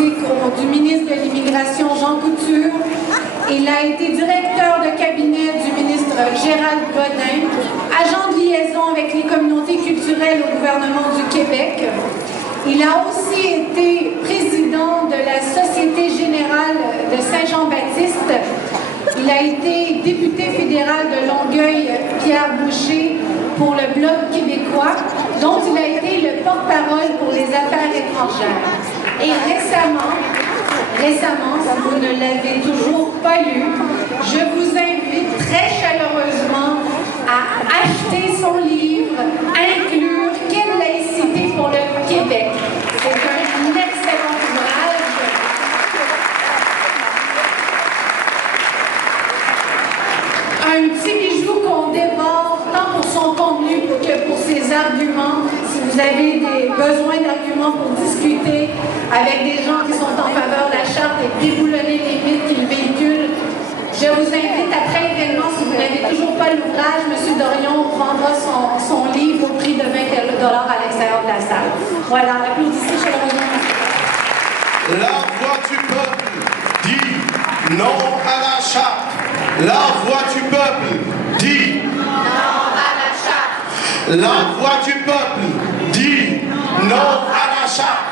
politique du ministre de l'Immigration, Jean Couture. Il a été directeur de cabinet du ministre Gérald Godin, agent de liaison avec les communautés culturelles au gouvernement du Québec. Il a aussi été président de la Société générale de Saint-Jean-Baptiste. Il a été député fédéral de Longueuil-Pierre Boucher pour le Bloc québécois, dont il a été le porte-parole pour les affaires étrangères. Et récemment, si vous ne l'avez toujours pas lu, je vous invite très chaleureusement à acheter son livre « Inclure, quelle laïcité pour le Québec ». C'est un excellent ouvrage. Un petit bijou qu'on dévore tant pour son contenu que pour ses arguments. Si vous avez des besoins d'arguments pour discuter avec des gens qui sont en faveur de la charte et déboulonner les mythes qu'ils véhiculent, je vous invite après l'événement, si vous n'avez toujours pas l'ouvrage, M. Dorion vendra son livre au prix de 20 $ à l'extérieur de la salle. Voilà, applaudissez chaleureusement. La voix du peuple dit non à la charte. La voix du peuple dit non à la charte. La voix du peuple dit non à la charte.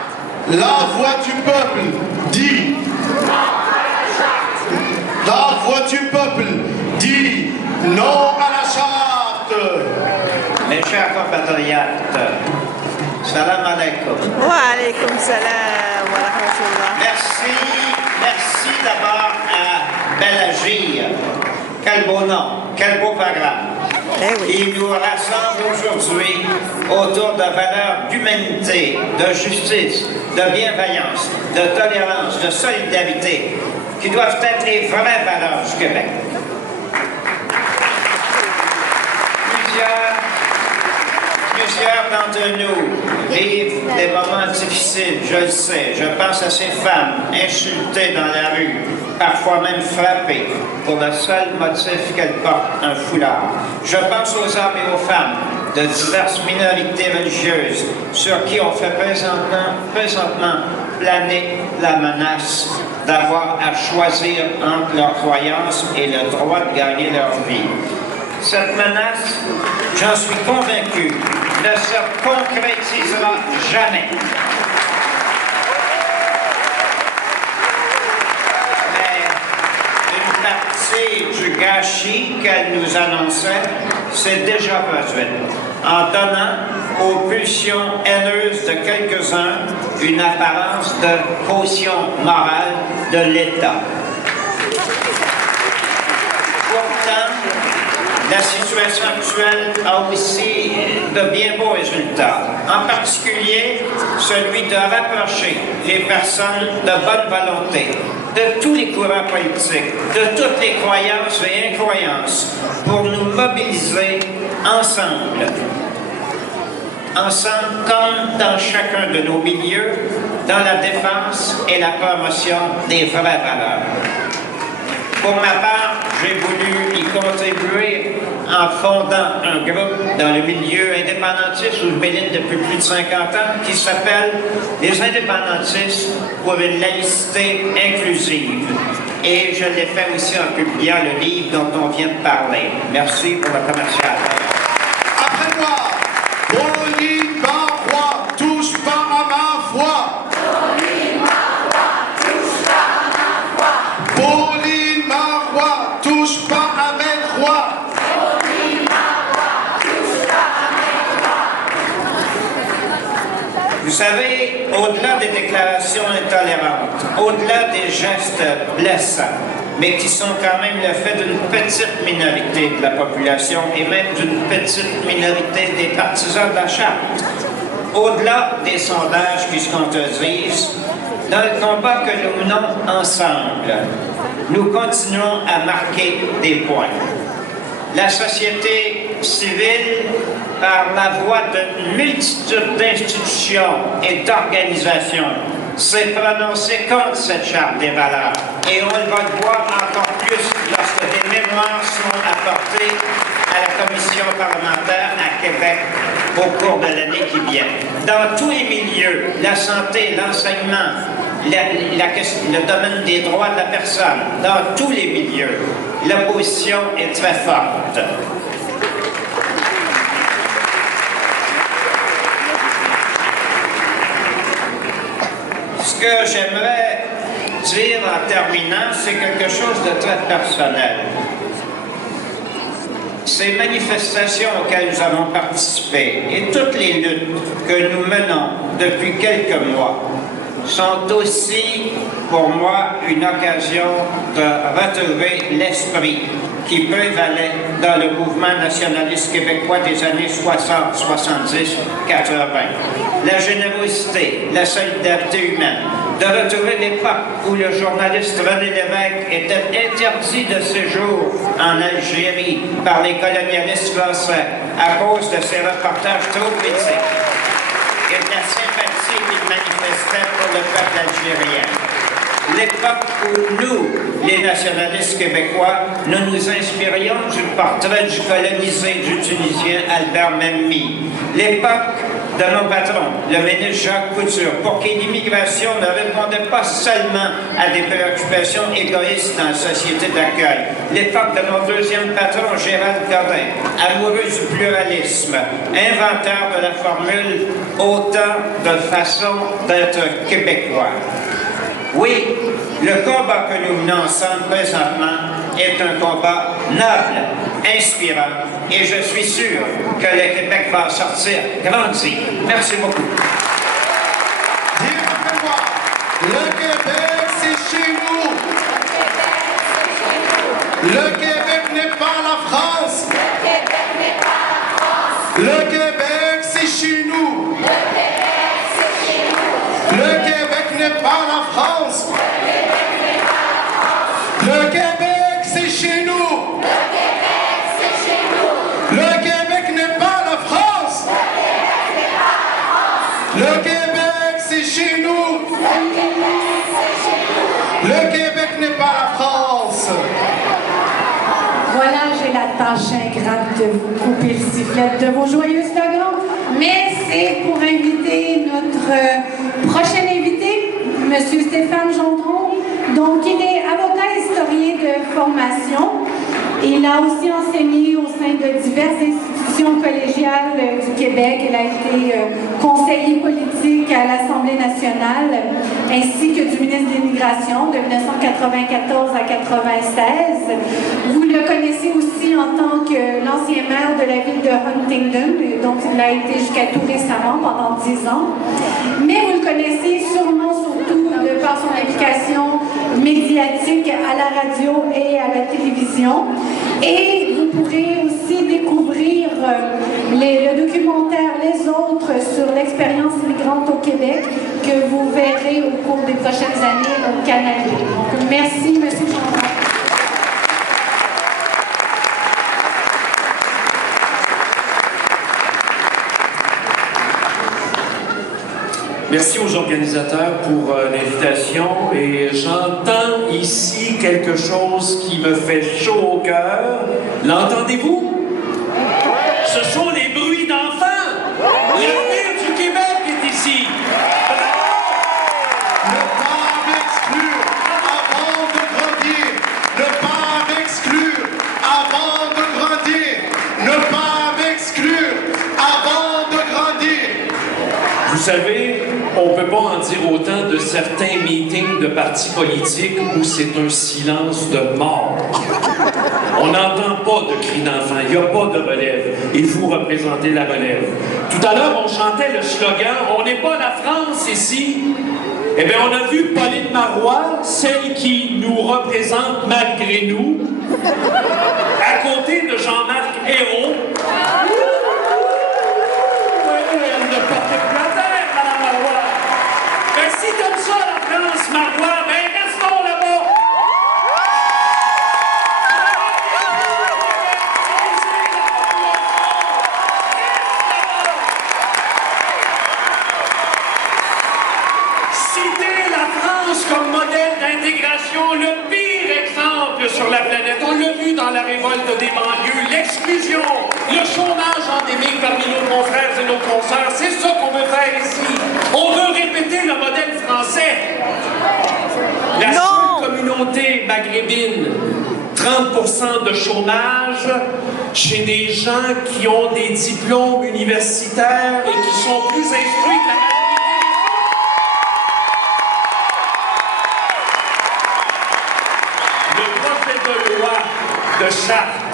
La voix du peuple dit non à la charte. La voix du peuple dit non à la charte. Mes chers compatriotes, salam alaikum. Wa alaikum salam wa rahmatullah. Merci d'abord à Bel-Agir. Quel beau nom, quel beau programme. Eh oui. Il nous rassemble aujourd'hui autour de valeurs d'humanité, de justice, de bienveillance, de tolérance, de solidarité, qui doivent être les vraies valeurs du Québec. Plusieurs d'entre nous vivent des moments difficiles, je le sais. Je pense à ces femmes insultées dans la rue, parfois même frappées, pour le seul motif qu'elles portent un foulard. Je pense aux hommes et aux femmes de diverses minorités religieuses sur qui on fait présentement planer la menace d'avoir à choisir entre leur croyance et le droit de gagner leur vie. Cette menace, j'en suis convaincu, ne se concrétisera jamais. Mais une partie du gâchis qu'elle nous annonçait s'est déjà produite en donnant aux pulsions haineuses de quelques-uns une apparence de caution morale de l'État. Pourtant, la situation actuelle a aussi de bien beaux résultats, en particulier celui de rapprocher les personnes de bonne volonté de tous les courants politiques, de toutes les croyances et incroyances, pour nous mobiliser ensemble comme dans chacun de nos milieux, dans la défense et la promotion des vraies valeurs. Pour ma part, j'ai voulu y contribuer en fondant un groupe dans le milieu indépendantiste où je milite depuis plus de 50 ans qui s'appelle les indépendantistes pour une laïcité inclusive. Et je l'ai fait aussi en publiant le livre dont on vient de parler. Merci pour le commercial. Après moi, Pauline Marois, touche pas à ma foi. Pauline Marois, touche pas à ma foi. Pauline Marois, touche pas à mes droits. Pauline Marois, touche pas à mes droits. Vous savez, au-delà des déclarations intolérantes, au-delà des gestes blessants, mais qui sont quand même le fait d'une petite minorité de la population et même d'une petite minorité des partisans de la Charte, au-delà des sondages qui se contredisent, dans le combat que nous menons ensemble, nous continuons à marquer des points. La société civile, par la voie d'une multitude d'institutions et d'organisations, s'est prononcée contre cette charte des valeurs. Et on va le voir encore plus lorsque des mémoires sont apportées à la commission parlementaire à Québec au cours de l'année qui vient. Dans tous les milieux, la santé, l'enseignement, le domaine des droits de la personne, dans tous les milieux, l'opposition est très forte. Ce que j'aimerais dire en terminant, c'est quelque chose de très personnel. Ces manifestations auxquelles nous avons participé et toutes les luttes que nous menons depuis quelques mois sont aussi, pour moi, une occasion de retrouver l'esprit qui prévalait dans le mouvement nationaliste québécois des années 60, 70, 80. La générosité, la solidarité humaine, de retrouver l'époque où le journaliste René Lévesque était interdit de séjour en Algérie par les colonialistes français à cause de ses reportages trop critiques et de la sympathie qu'il manifestait pour le peuple algérien. L'époque où nous, les nationalistes québécois, nous nous inspirions du portrait du colonisé du Tunisien Albert Memmi. L'époque de nos patrons, le ministre Jacques Couture, pour que l'immigration ne répondait pas seulement à des préoccupations égoïstes dans la société d'accueil. L'époque de mon deuxième patron, Gérald Godin, amoureux du pluralisme, inventeur de la formule « autant de façons d'être québécois ». Oui, le combat que nous menons ensemble présentement est un combat noble, inspirant, et je suis sûr que le Québec va en sortir grandi. Merci beaucoup. Dis après moi, le Québec, c'est chez nous. Le Québec n'est pas la France. Le Québec, c'est chez nous. Le Québec n'est pas la France. Le Québec, c'est chez nous. Le Québec n'est pas la France. Le Québec, c'est chez nous. Le Québec n'est pas la France. Voilà, j'ai la tâche ingrate de vous couper le sifflet de vos joyeux slogans, mais c'est pour inviter notre prochain invité, M. Stéphane Gendron. Donc, il est avocat historien de formation. Il a aussi enseigné au sein de diverses institutions collégiales du Québec. Il a été conseiller politique à l'Assemblée nationale, ainsi que du ministre de l'Immigration de 1994 à 1996. Vous le connaissez aussi en tant que l'ancien maire de la ville de Huntingdon, dont il a été jusqu'à tout récemment, pendant 10 ans. Mais vous le connaissez sûrement surtout de par son implication médiatique à la radio et à la télévision. Et vous pourrez aussi découvrir le documentaire Les Autres sur l'expérience migrante au Québec que vous verrez au cours des prochaines années au Canada. Donc, merci, M. Gendron. Merci aux organisateurs pour l'invitation et j'entends ici quelque chose qui me fait chaud au cœur. L'entendez-vous? Ce sont les bruits d'enfants. L'avenir du Québec est ici. Ne pas m'exclure avant de grandir. Ne pas m'exclure avant de grandir. Ne pas m'exclure avant de grandir. Vous savez, on ne peut pas en dire autant de certains meetings de partis politiques où c'est un silence de mort. On n'entend pas de cris d'enfants, il n'y a pas de relève. Et vous représentez la relève. Tout à l'heure, on chantait le slogan « On n'est pas la France ici ». Eh bien, on a vu Pauline Marois, celle qui nous représente malgré nous, à côté de Jean-Marc Ayrault. Elle ne portait plus à terre, Mme Marois. Ben, si t'aimes ça, la France, Marois, ben, restons là-bas. Citer la France comme modèle d'intégration, le pire exemple sur la planète. On l'a vu dans la révolte des banlieues, l'exclusion, le chômage endémique parmi nos confrères et nos consoeurs. C'est ça qu'on veut faire ici. On veut répéter le modèle français. maghrébine. 30% de chômage chez des gens qui ont des diplômes universitaires et qui sont plus instruits que la majorité. Le projet de loi de charte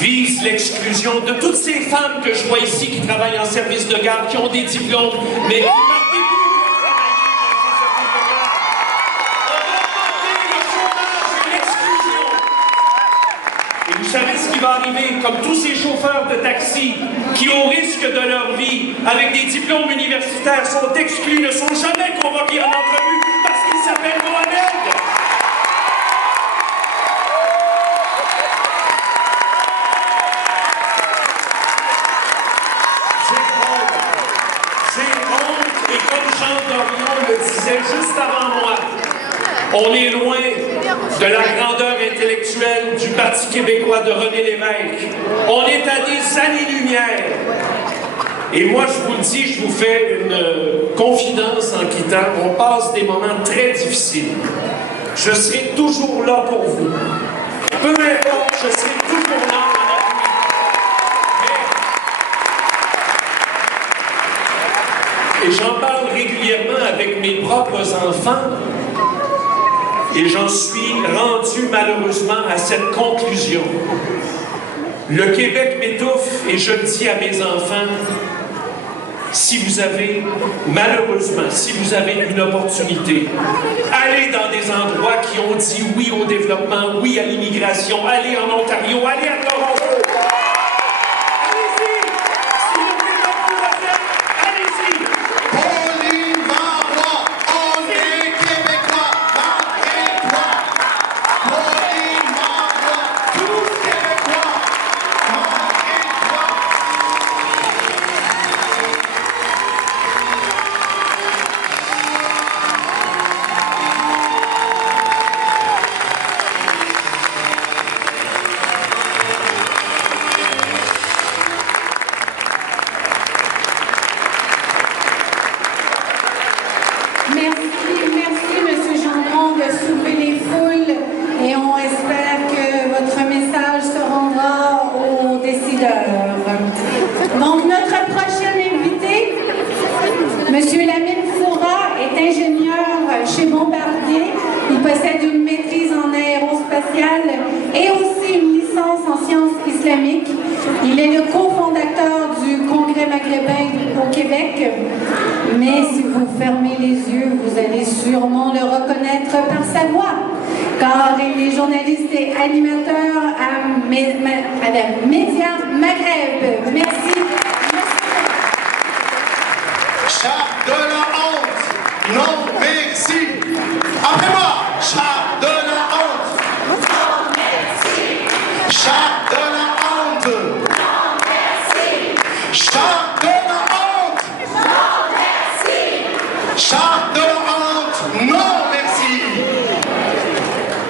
vise l'exclusion de toutes ces femmes que je vois ici qui travaillent en service de garde, qui ont des diplômes, mais qui n'ont plus Vous savez ce qui va arriver, comme tous ces chauffeurs de taxi qui, au risque de leur vie, avec des diplômes universitaires, sont exclus, ne sont jamais convoqués en entrevue parce qu'ils s'appellent Mohamed. J'ai honte, et comme Jean Dorion le disait juste avant moi, on est loin de la grandeur intellectuelle du Parti québécois de René Lévesque. On est à des années-lumière. Et moi, je vous le dis, je vous fais une confidence en quittant. On passe des moments très difficiles. Je serai toujours là pour vous. Peu importe, je serai toujours là en appui. Et j'en parle régulièrement avec mes propres enfants. Et j'en suis rendu malheureusement à cette conclusion. Le Québec m'étouffe et je le dis à mes enfants, si vous avez, malheureusement, si vous avez une opportunité, allez dans des endroits qui ont dit oui au développement, oui à l'immigration, allez en Ontario, allez à Toronto. Allez-y! Si le Québec vous a fait, allez-y! Pauline Marois, on est Québécois, malgré toi. Pauline Marois, tous Québécois, malgré toi. Merci, Monsieur Gendron, de soulever les foules et on espère que votre message se rendra aux décideurs. Donc, notre prochain invité, Monsieur Lamine Foura, est ingénieur chez Bombardier. Il possède une maîtrise en aérospatiale et aussi une licence en sciences islamiques. Il est le cofondateur du Congrès maghrébin au Québec. Mais si vous fermez les yeux, vous allez sûrement le reconnaître par sa voix, car il est journaliste et animateur à Média Maghreb. Merci. Charte de la honte, non merci. Après moi, charte de la honte. Non merci. Charte de la honte. Non merci. Charte de la honte. Non merci. Charte de la honte, non merci.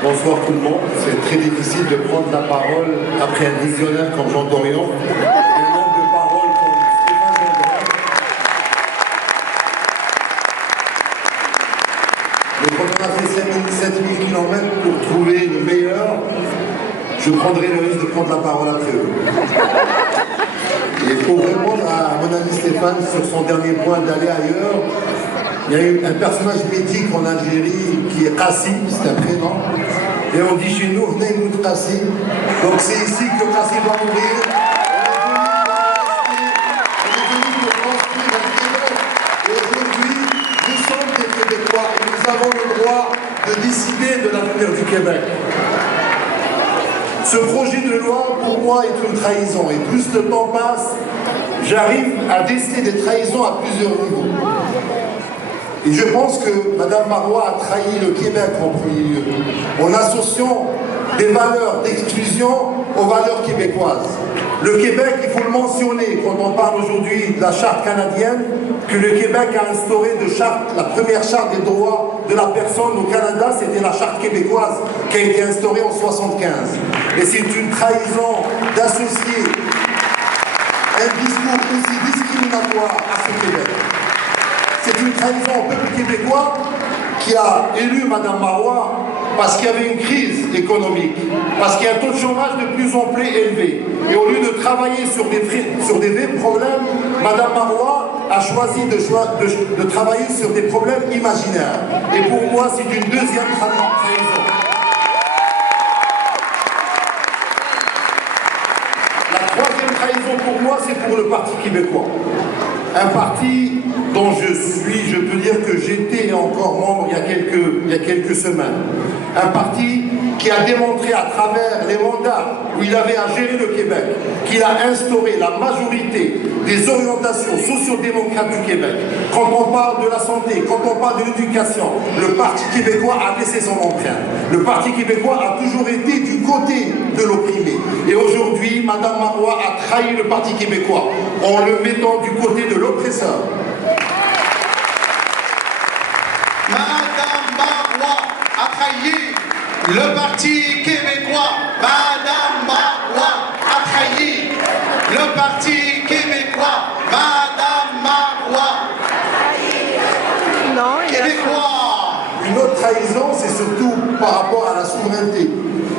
Bonsoir tout le monde. C'est très difficile de prendre la parole après un visionnaire comme Jean Dorion. Un homme de parole comme Stéphane Gendron. Mais quand on a fait 7000 km pour trouver le meilleur, je prendrai le risque de prendre la parole après eux. Et pour répondre à mon ami Stéphane sur son dernier point d'aller ailleurs, il y a eu un personnage mythique en Algérie qui est Qassim, c'est un prénom. Et on dit chez nous, Neymoud Qassim. Donc c'est ici que Qassim va mourir. On est venu pour construire un Québec. Et aujourd'hui, nous sommes des Québécois et nous avons le droit de décider de l'avenir du Québec. Ce projet de loi, pour moi, est une trahison. Et plus le temps passe, j'arrive à déceler des trahisons à plusieurs niveaux. Et je pense que Mme Marois a trahi le Québec en premier lieu, en associant des valeurs d'exclusion aux valeurs québécoises. Le Québec, il faut le mentionner quand on parle aujourd'hui de la charte canadienne, que le Québec a instauré la première charte des droits de la personne au Canada, c'était la charte québécoise qui a été instaurée en 1975. Et c'est une trahison d'associer un discours aussi discriminatoire à ce Québec. C'est une trahison au peuple québécois qui a élu Mme Marois parce qu'il y avait une crise économique, parce qu'il y a un taux de chômage de plus en plus élevé. Et au lieu de travailler sur des vrais problèmes, Mme Marois a choisi de travailler sur des problèmes imaginaires. Et pour moi, c'est une deuxième trahison. La troisième trahison pour moi, c'est pour le Parti québécois. Un parti dont je peux dire que j'étais encore membre il y a quelques semaines. Un parti qui a démontré à travers les mandats où il avait à gérer le Québec, qu'il a instauré la majorité des orientations socio-démocrates du Québec. Quand on parle de la santé, quand on parle de l'éducation, le Parti québécois a laissé son empreinte. Le Parti québécois a toujours été du côté de l'opprimé. Et aujourd'hui, Mme Marois a trahi le Parti québécois en le mettant du côté de l'oppresseur. Madame Marois a trahi le Parti québécois. Madame Marois a trahi le Parti québécois. Madame Marois. Non, il a... Québécois. Une autre trahison, c'est surtout par rapport à la souveraineté,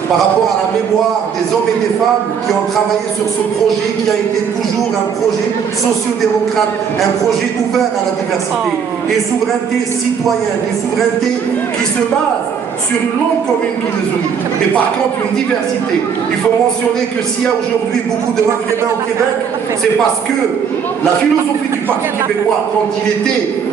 par rapport à la mémoire des hommes et des femmes qui ont travaillé sur ce projet qui a été toujours un projet socio-démocrate, un projet ouvert à la diversité, une souveraineté citoyenne, une souveraineté qui se base sur une longue commune qui nous unit. Mais par contre, une diversité. Il faut mentionner que s'il y a aujourd'hui beaucoup de Maghrébins au Québec, c'est parce que la philosophie du Parti québécois, quand il était